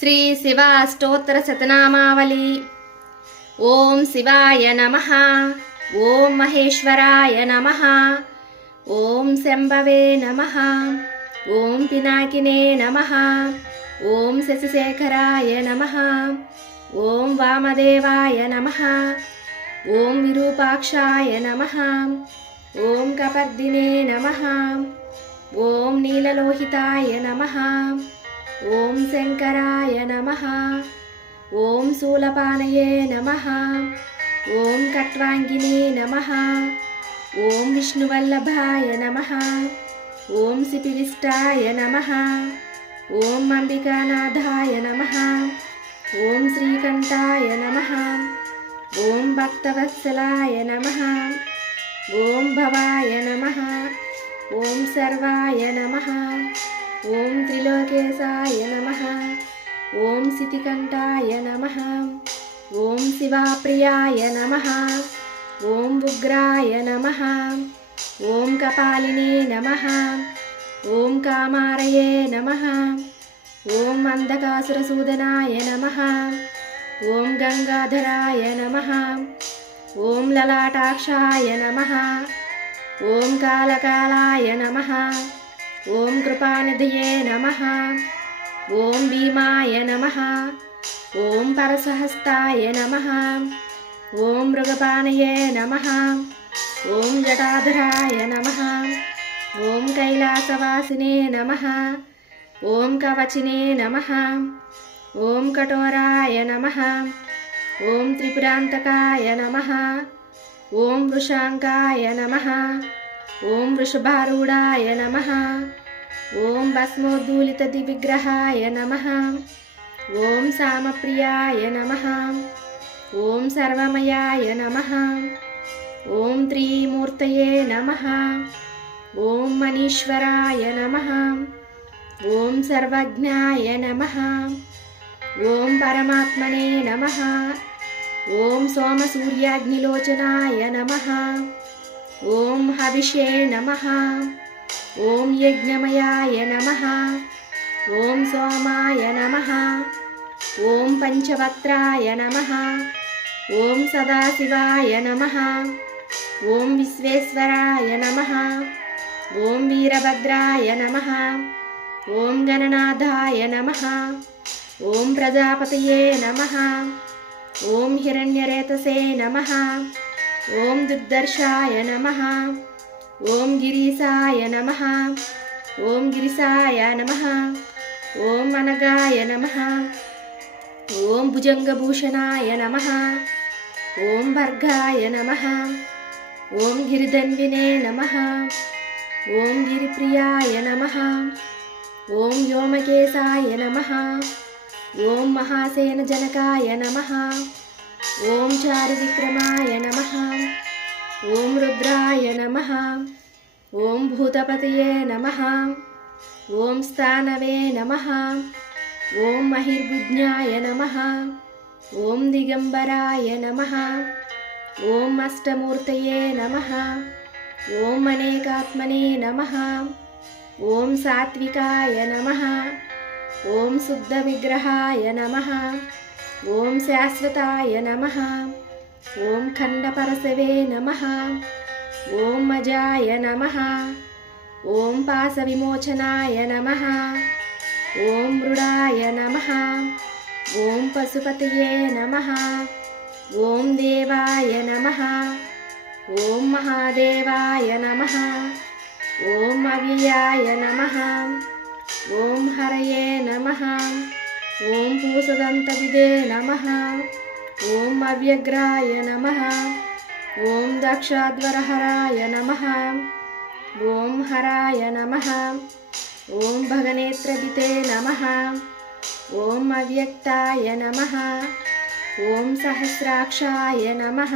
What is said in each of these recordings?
శ్రీ శివాష్టోత్తర శతనామావళి. ఓం శివాయ నమః. ఓం మహేశ్వరాయ నమః. ఓం శంభవే నమః. ఓం పినాకినే నమః. ఓం శశిశేఖరాయ నమః. ఓం వామదేవాయ నమః. ఓం విరూపాక్షాయ నమః. ఓం కపర్దినే నమః. ఓం నీలలోహితాయ నమః. ఓం శంకరాయ నమః. ఓం శూలపానయే నమః. ఓం కట్వాంగినే నమః. ఓం విష్ణువల్లభాయ నమః. ఓం సిపివిష్టాయ నమః. ఓం అంబికానాథాయ నమః. ఓం శ్రీకంఠాయ నమః. ఓం భక్తవత్సలాయ నమః. ఓం భవాయ నమః. ఓం సర్వాయ నమః. ఓం త్రిలోకేశాయ నమః. ఓం సితికంఠాయ నమః. ఓం శివాప్రియాయ నమః. ఓం ఉగ్రాయ నమః. ఓం కపాలినే నమః. ఓం కామారయే నమః. ఓం అంధకాసురసూదనాయ నమః. ఓం గంగాధరాయ నమః. ఓం లలాటాక్షాయ నమః. ఓం కాలకాలాయ నమః. ఓం కృపానిధయే నమః. ఓం భీమాయ నమః. ఓం పరసహస్తాయ నమః. ఓం మృగపానయే నమః. ఓం జటాధరాయ నమః. ఓం కైలాసవాసినే నమః. ఓం కవచినే నమః. ఓం కఠోరాయ నమః. ఓం త్రిపురాంతకాయ నమః. ఓం వృషాంకాయ నమః. ఓం వృషభారూఢాయ నమః. ఓం భస్మోద్దూలిత విగ్రహాయ నమః. ఓం సామప్రియాయ నమః. ఓం సర్వమయాయ నమః. ఓం త్రిమూర్తయే నమః. ఓం మనీశ్వరాయ నమః. ఓం సర్వజ్ఞాయ నమః. ఓం పరమాత్మనే నమః. ఓం సోమసూర్యాగ్నిలోచనాయ నమః. ఓం హవిషే నమః. ఓం యజ్ఞమయాయ నమః. ఓం సోమాయ నమః. ఓం పంచవక్త్రాయ నమః. ఓం సదాశివాయ నమః. ఓం విశ్వేశ్వరాయ నమః. ఓం వీరభద్రాయ నమః. ఓం గణనాథాయ నమః. ఓం ప్రజాపతయే నమః. ఓం హిరణ్యరేతసే నమః. ఓం దుర్దర్శాయ నమః. ఓం గిరీశాయ నమః. ఓం గిరిశాయ నమః. ఓం అనగాయ నమః. ఓం భుజంగభూషణాయ నమః. ఓం భర్గాయ నమః. ఓం గిరిధన్వినే నమః. ఓం గిరిప్రియాయ నమః. ఓం వ్యోమకేశాయ నమః. ఓం మహాసేనజనకాయ నమః. ఓం చారువిక్రమాయ నమః. ఓం రుద్రాయ నమః. ఓం భూతపతయే నమః. ఓం స్థానవే నమః. ఓం మహిర్భుజ్ఞాయ నమః. ఓం దిగంబరాయ నమః. ఓం అష్టమూర్తయే నమః. ఓం అనేకాత్మనే నమః. ఓం సాత్వికాయ నమః. ఓం శుద్ధ విగ్రహాయ నమః. ఓం శాశ్వతాయ నమః. ఓం ఖండపరశవే నమః. ఓం అజాయ నమః. ఓం పాశవిమోచనాయ నమః. ఓం మృడాయ నమః. ఓం పశుపతయే నమః. ఓం దేవాయ నమః. ఓం మహాదేవాయ నమః. ఓం అవ్యయాయ నమః. ఓం హరయే నమః. ఓం పూసదంతవిదే నమః. ఓం అవ్యగ్రాయ నమః. ఓం దక్షాధ్వరహరాయ నమః. ఓం హరాయ నమః. ఓం భగనేత్రదితే నమః. ఓం అవ్యక్తాయ నమః. ఓం సహస్రాక్షాయ నమః.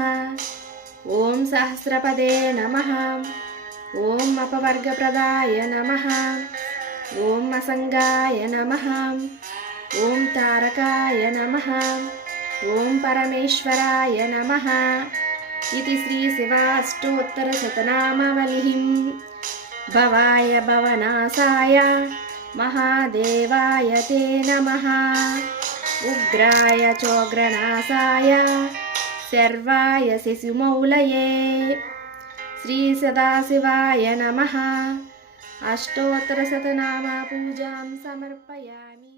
ఓం సహస్రపదే నమః. ఓం అపవర్గప్రదాయ నమః. ఓం అసంగాయ నమః. ఓం తారకాయ నమః. ఓం పరమేశ్వరాయ నమః. ఇది శ్రీ శివాష్టోత్తర శతనామావళి. భవాయ భవనాశాయ महादेवाय ते नमः। उग्राय चोग्रनाशाय सर्वाय शिशुमौलये श्रीसदाशिवाय नमः। अष्टोत्तरशतनामपूजां समर्पयामि।